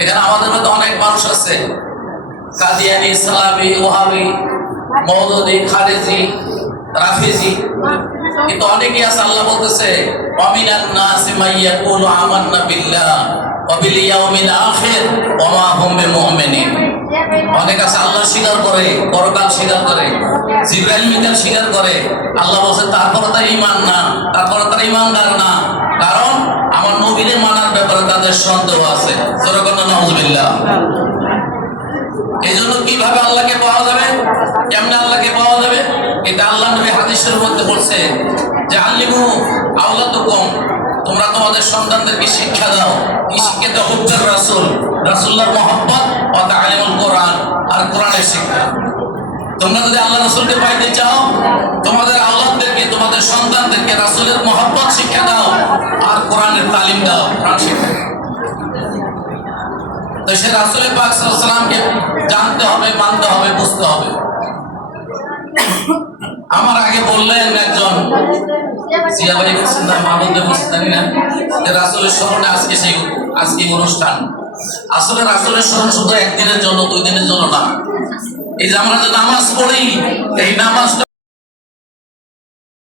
এখানে আমাদের মধ্যে অনেক মানুষ আছে, কাদিয়ানি, সালাফি, ওহাবি, মওদুদি, খারেজি, রাফিজি, কিন্তু অনেকেই আছে। আল্লাহ বলতেছে ওয়ামিনান নাসি মান ইয়াকুলু আমান্না বিল্লাহ ওয়া বিল ইয়াউমিল আখির ওয়া মা হুম বিমুমিনিন। অনেক আছে আল্লাহ স্বীকার করে, পরকাল স্বীকার করে, জিবরাইল মিকাইল স্বীকার করে। আল্লাহ বলছে তারপরে তার ঈমান না, তারপরে তার ঈমানদার না, কারণ আমার নবীকে মানার ব্যাপারে তাদের সন্দেহ আছে। যেরকম নাউযুবিল্লাহ। এই জন্য কিভাবে আল্লাহকে পাওয়া যাবে, কেমনে আল্লাহকে পাওয়া যাবে, এটা আল্লাহ নবী হাদিসের মধ্যে বলছে যে আল্লিমু আওলাদুকুম, তোমরা তোমাদের সন্তানদেরকে শিক্ষা দাও। কি শিক্ষা দাও? হুব্বুর রাসূল, রাসূলুল্লাহর মহব্বত, ওয়া তাআলিমুল কোরআন, আর কোরআনের শিক্ষা। তোমরা যদি আল্লাহ রাসূলকে পাইতে চাও, তোমাদের আওলাদদেরকে, তোমাদের সন্তানদেরকে রাসূলের মহব্বত শিক্ষা দাও আর কোরআনের তালিম দাও, কোরআন শিক্ষা। তো সে রাসূল পাক সাল্লাল্লাহু আলাইহি ওয়াসাল্লামকে জানতে হবে, মানতে হবে, বুঝতে হবে। আমার আগে বললেন একজন জিয়া ভাই, মাহমুদ মুস্তানি না, রাসূলের স্মরণে আজকে অনুষ্ঠান। আসলে রাসূলের স্মরণ শুধু একদিনের জন্য, 2 দিনের জন্য না। এই যে আমরা যে নামাজ পড়ি, এই নামাজ